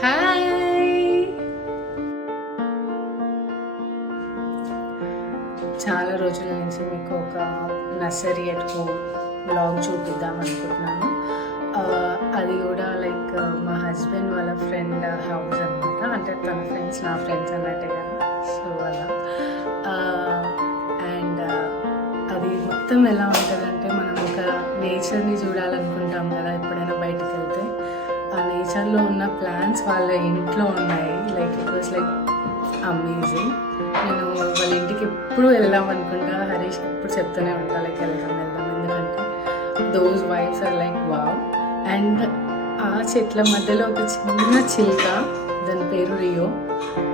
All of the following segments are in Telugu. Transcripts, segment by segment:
హాయ్! చాలా రోజుల నుంచి మీకు ఒక నర్సరీ ఎట్ హోమ్ బ్లాగ్ చూపిద్దాం అనుకుంటున్నాను. అది కూడా లైక్ మా హస్బెండ్ వాళ్ళ ఫ్రెండ్ హౌస్ అనమాట. అంటే తన ఫ్రెండ్స్ నా ఫ్రెండ్స్ అన్నట్టే కదా. సో అలా అండ్ అది మొత్తం ఎలా ఉంటుందంటే మనం ఒక నేచర్ని చూడాలనుకుంటాం కదా ఎప్పుడైనా బయటకు వెళ్తే. ఆ నేచర్లో ఉన్న ప్లాంట్స్ వాళ్ళ ఇంట్లో ఉన్నాయి. Like it was like amazing. నేను వాళ్ళ ఇంటికి ఎప్పుడు వెళ్దాం అనుకుంటా. హరీష్ ఎప్పుడు చెప్తూనే ఉంటా లైక్ వెళ్దాం ఎందుకంటే those vibes are like wow. And ఆ చెట్ల మధ్యలో ఒక చిన్న చిలుక, దాని పేరు రియో,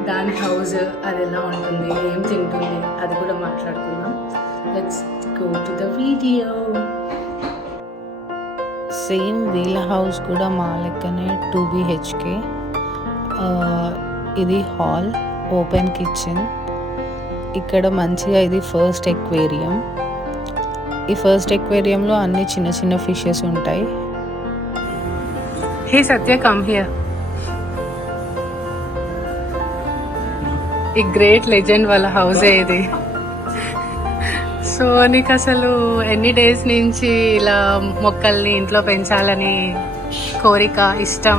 దాని హౌస్ అది ఎలా ఉంటుంది, ఏం తింటుంది, అది కూడా మాట్లాడుకుందాం. Let's go to the video. Same వీళ్ళ హౌస్ కూడా మా లెక్కనే 2 BHK. ఇది హాల్, ఓపెన్ కిచెన్. ఇక్కడ మంచిగా ఇది ఫస్ట్ ఎక్వేరియం. ఈ ఫస్ట్ ఎక్వేరియంలో అన్ని చిన్న చిన్న ఫిషెస్ ఉంటాయి. హే సత్య, కమ్ హియర్. ఈ గ్రేట్ లెజెండ్ వాళ్ళ హౌసే ఇది. సో నీకు అసలు ఎన్ని డేస్ నుంచి ఇలా మొక్కల్ని ఇంట్లో పెంచాలని కోరిక, ఇష్టం?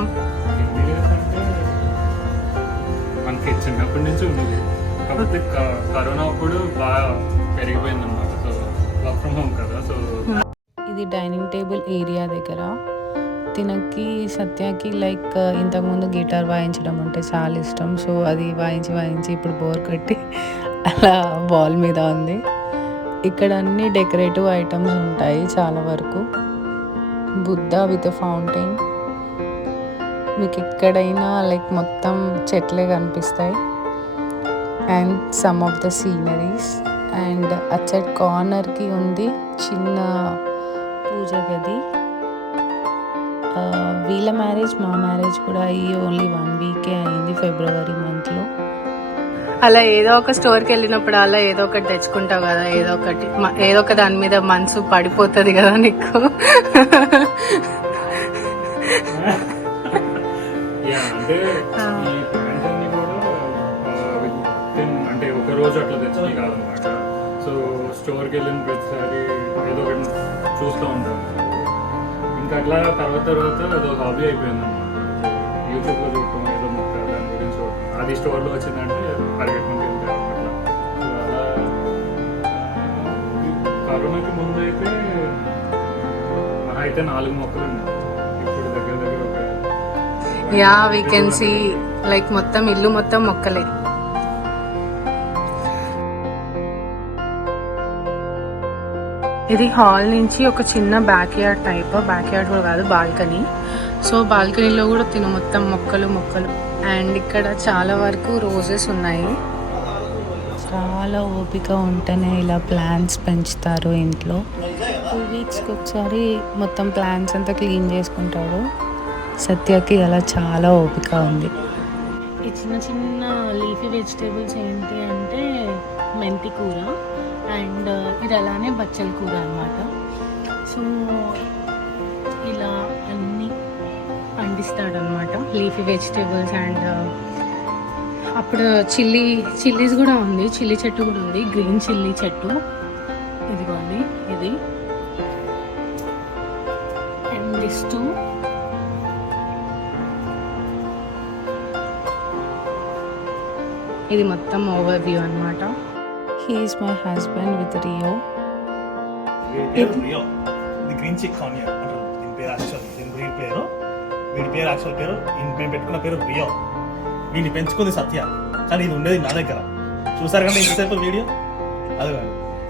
మనకి చిన్నప్పటి నుంచి ఉన్నది. కాకపోతే కరోనా అప్పుడు బాగా పెరిగిపోయింది అన్నమాట. సో వర్క్ ఫ్రమ్ హోమ్ కదా. సో ఇది డైనింగ్ టేబుల్ ఏరియా దగ్గర. తినకి సత్యకి లైక్ ఇంతకుముందు గిటార్ వాయించడం అంటే చాలా ఇష్టం. సో అది వాయించి ఇప్పుడు బోర్ కొట్టి అలా బాల్ మీద ఉంది. ఇక్కడ అన్ని డెకరేటివ్ ఐటమ్స్ ఉంటాయి చాలా వరకు. Buddha with fountain. మీకు ఎక్కడైనా లైక్ మొత్తం చెట్లే కనిపిస్తాయి. And some of the sceneries. And అచ్చట్ కార్నర్కి ఉంది చిన్న పూజ గది. వీళ్ళ మ్యారేజ్, మా మ్యారేజ్ కూడా అయ్యి ఓన్లీ 1 week అయింది, ఫిబ్రవరి మంత్లో. అలా ఏదో ఒక స్టోర్కి వెళ్ళినప్పుడు అలా ఏదో ఒకటి తెచ్చుకుంటావు కదా, ఏదో ఒక దాని మీద మనసు పడిపోతుంది కదా నీకు. అంటే ఈ ప్లాంట్స్ అన్ని కూడా అంటే ఒక రోజు అట్లా తెచ్చినాయి కాదనమాట. సో స్టోర్కి వెళ్ళిన ప్రతిసారి ఏదో ఒకటి చూస్తూ ఉంటాం. ఇంకా అట్లా తర్వాత అదో హాబీ అయిపోయింది అనమాట. యూట్యూబ్లో చూడటం, ఏదో మొక్క దాని గురించి చూడటం, అది స్టోర్లో వచ్చిందంటే పరిగెట్టుకుంటూ వెళ్తాం అట్లా. సో అలా కరోనాకి ముందు అయితే మహా అయితే 4 మొక్కలు ఉన్నాయి. ఇప్పుడు దగ్గర ఒక yeah we can see like మొత్తం ఇల్లు మొత్తం మొక్కలే. ఇది హాల్ నుంచి ఒక చిన్న బ్యాక్ యార్డ్ కూడా కాదు, బాల్కనీ. సో బాల్కనీలో కూడా మొత్తం మొక్కలు. అండ్ ఇక్కడ చాలా వరకు రోజెస్ ఉన్నాయి. చాలా ఓపిక ఉంటేనే ఇలా ప్లాంట్స్ పెంచుతారు ఇంట్లో. 2 weeksకి ఒకసారి మొత్తం ప్లాంట్స్ అంతా క్లీన్ చేసుకుంటాడు. సత్యకి అలా చాలా ఓపిక ఉంది. ఈ చిన్న లీఫీ వెజిటేబుల్స్ ఏంటి అంటే మెంతి కూర అండ్ ఇది అలానే బచ్చల కూర అన్నమాట. సో ఇలా అన్నీ పండిస్తాడనమాట, లీఫీ వెజిటేబుల్స్. అండ్ అప్పుడు చిల్లీస్ కూడా ఉంది, చిల్లీ చెట్టు కూడా ఉంది, గ్రీన్ చిల్లీ చెట్టు. ఇదిగోండి ఇది. And this two. ఇది మొత్తం ఓవర్ వ్యూ అనమాట. He is my husband with Rio. ఇది గ్రీన్ చిక్ ఆనియన్ అంటారు. దీని పేరు యాక్చువల్ వీడి పేరు యాక్చువల్ పేరు మేము పెట్టుకున్న పేరు రియో. వీడిని పెంచుకుంది సత్య, కానీ ఇది ఉండేది నా దగ్గర. చూసారు కదా ఇంతసేపు వీడియో. అది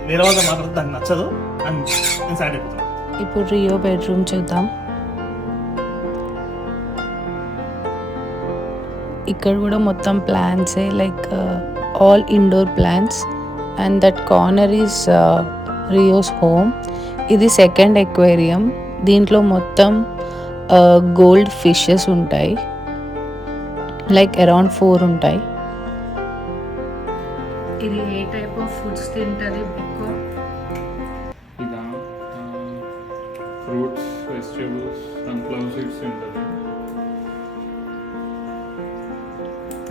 వేరే వాళ్ళతో మాట్లాడితే దానికి నచ్చదు అని నేను సైడ్ అయిపోతాను. ఇప్పుడు రియో బెడ్రూమ్ చూద్దాం. ఇక్కడ కూడా మొత్తం ప్లాంట్సే, like all indoor plants. And that corner is Rio's home. ఇది సెకండ్ ఎక్వేరియం. దీంట్లో మొత్తం గోల్డ్ ఫిషెస్ ఉంటాయి, లైక్ అరౌండ్ 4 ఉంటాయి. ఇది ఏ టైప్ ఆఫ్ ఫుడ్స్ తింటది? ఇదా ఫ్రూట్స్, వెజిటేబుల్స్, సన్ఫ్లవర్ సీడ్స్ ఉంటుంది.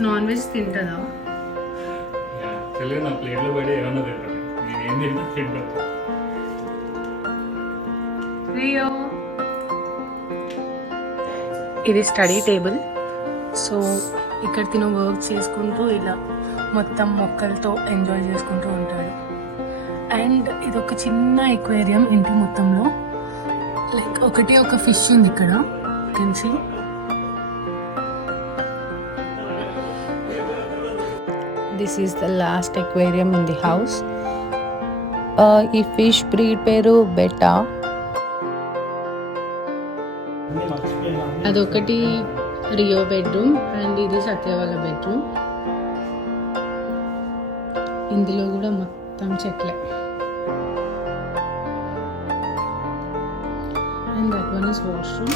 నాన్ వెజ్ తింటుందా? యాక్చువల్గా నా ప్లేట్లో పడి ఏమన్నా తింటాను, నేనేం తింటా తింటాను. రియో, ఇది స్టడీ టేబుల్. సో ఇక్కడ తిను వర్క్ చేసుకుంటూ ఇలా మొత్తం మొక్కలతో ఎంజాయ్ చేసుకుంటూ ఉంటాడు. అండ్ ఇది ఒక చిన్న ఎక్వేరియం ఇంటి మొత్తంలో. లైక్ ఒక ఫిష్ ఉంది ఇక్కడ, can see. This is the last aquarium in the house. ఈ ఫిష్ బ్రీడ్ పేరు బెటా. అన్నీ మర్చిపోయినా అదొకటి రియో బెడ్రూమ్ అండ్ ఇది సత్య వాళ్ళ బెడ్రూమ్. ఇందులో కూడా మొత్తం చెట్లే. And that one is washroom.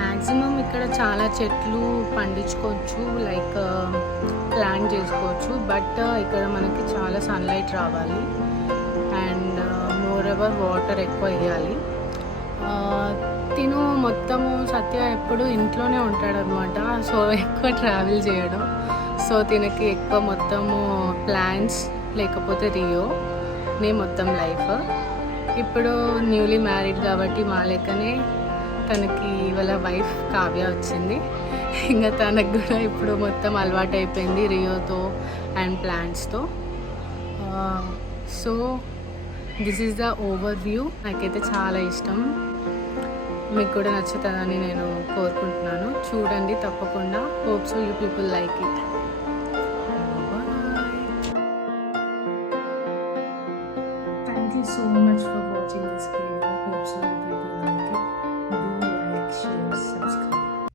Maximum ఇక్కడ చాలా చెట్లు పండించుకోవచ్చు, లైక్ ప్లాంట్ చేసుకోవచ్చు. బట్ ఇక్కడ మనకి చాలా సన్లైట్ రావాలి అండ్ మోర్ ఎవర్ వాటర్ ఎక్కువ వేయాలి. తిను మొత్తము సత్య ఎప్పుడు ఇంట్లోనే ఉంటాడనమాట. సో ఎక్కువ ట్రావెల్ చేయడం. సో తినకి ఎక్కువ మొత్తము ప్లాంట్స్ లేకపోతే రియోనే మొత్తం లైఫ్. ఇప్పుడు న్యూలీ మ్యారీడ్ కాబట్టి మా లెక్కనే తనకి వాళ్ళ వైఫ్ కావ్య వచ్చింది. ఇంకా తనకు కూడా ఇప్పుడు మొత్తం అలవాటు అయిపోయింది రియోతో అండ్ ప్లాంట్స్తో. So this is the overview. నాకైతే చాలా ఇష్టం, మీకు కూడా నచ్చుతుందని నేను కోరుకుంటున్నాను. చూడండి తప్పకుండా. Hope so you people like it.